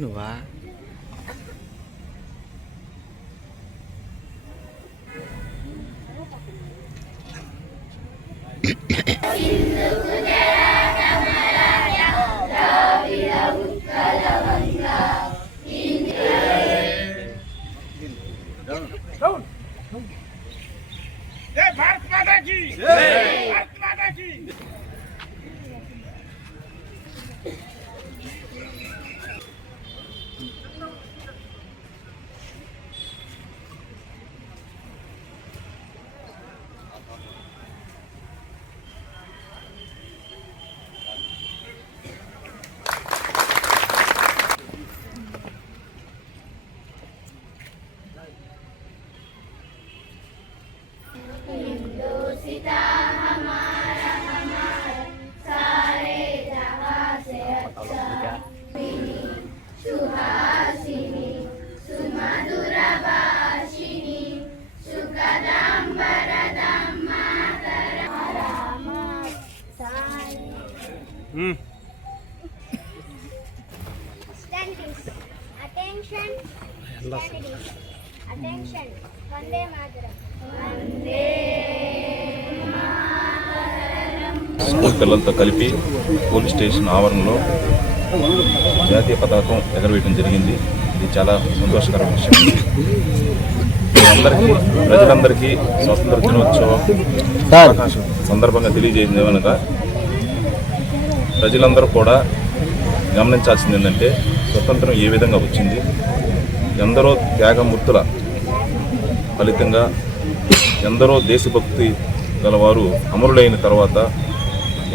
నువ్వా भारत माता की भारत माता की Attention, attention, Vande Mataram. School పిల్లలతో కలిపి పోలీస్ స్టేషన్ ఆవరణలో జాతీయ పతాకం ఎగరవేయడం జరిగింది. ఇది చాలా సంతోషకరమైన విషయం. అందరికీ ప్రజలందరికీ స్వాతంత్ర దినోత్సవం సందర్భంగా తెలియజేసింది ఏమనగా ప్రజలందరూ కూడా గమనించాల్సింది ఏంటంటే స్వతంత్రం ఏ విధంగా వచ్చింది, ఎందరో త్యాగమూర్తుల ఫలితంగా ఎందరో దేశభక్తి గలవారు అమరులైన తర్వాత,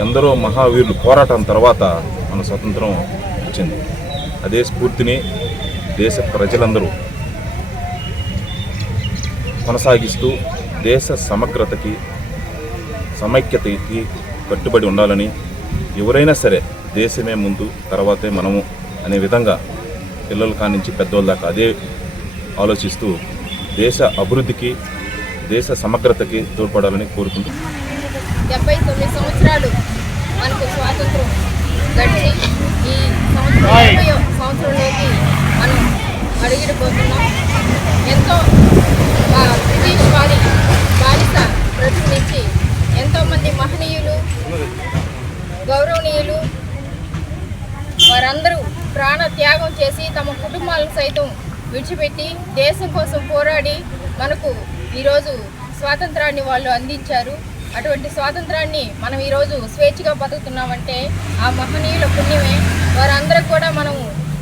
ఎందరో మహావీరులు పోరాటం తర్వాత మన స్వతంత్రం వచ్చింది. అదే స్ఫూర్తిని దేశ ప్రజలందరూ కొనసాగిస్తూ దేశ సమగ్రతకి సమైక్యతకి కట్టుబడి ఉండాలని, ఎవరైనా సరే దేశమే ముందు తర్వాతే మనము అనే విధంగా పిల్లల కానించి పెద్దోళ్ళ దాకా అదే ఆలోచిస్తూ దేశ అభివృద్ధికి దేశ సమగ్రతకి తోడ్పడాలని కోరుకుంటున్నాం. 79 సంవత్సరాలు మనకు స్వాతంత్రం గడిచి ఈ సంవత్సరంలోకి మనం అడుగుపోతున్నాం. ఎంతో బ్రిటిష్ బాలిస ప్రజల నుంచి ఎంతోమంది మహనీయులు గౌరవనీయులు వారందరూ ప్రాణ త్యాగం చేసి తమ కుటుంబాలను సైతం విడిచిపెట్టి దేశం కోసం పోరాడి మనకు ఈరోజు స్వాతంత్రాన్ని వాళ్ళు అందించారు. అటువంటి స్వాతంత్రాన్ని మనం ఈరోజు స్వేచ్ఛగా బతుకుతున్నామంటే ఆ మహనీయుల పుణ్యమే. వారందరూ కూడా మనం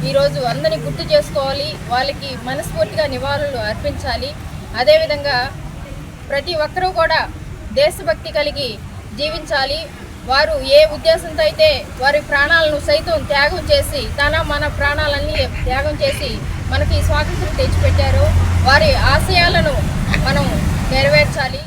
ఈరోజు అందరినీ గుర్తు చేసుకోవాలి, వాళ్ళకి మనస్ఫూర్తిగా నివాళులు అర్పించాలి. అదేవిధంగా ప్రతి ఒక్కరూ కూడా దేశభక్తి కలిగి జీవించాలి. వారు ఏ ఉద్దేశంతో అయితే వారి ప్రాణాలను సైతం త్యాగం చేసి మన ప్రాణాలన్నీ త్యాగం చేసి మనకి స్వాతంత్రం తెచ్చిపెట్టారో వారి ఆశయాలను మనం నెరవేర్చాలి.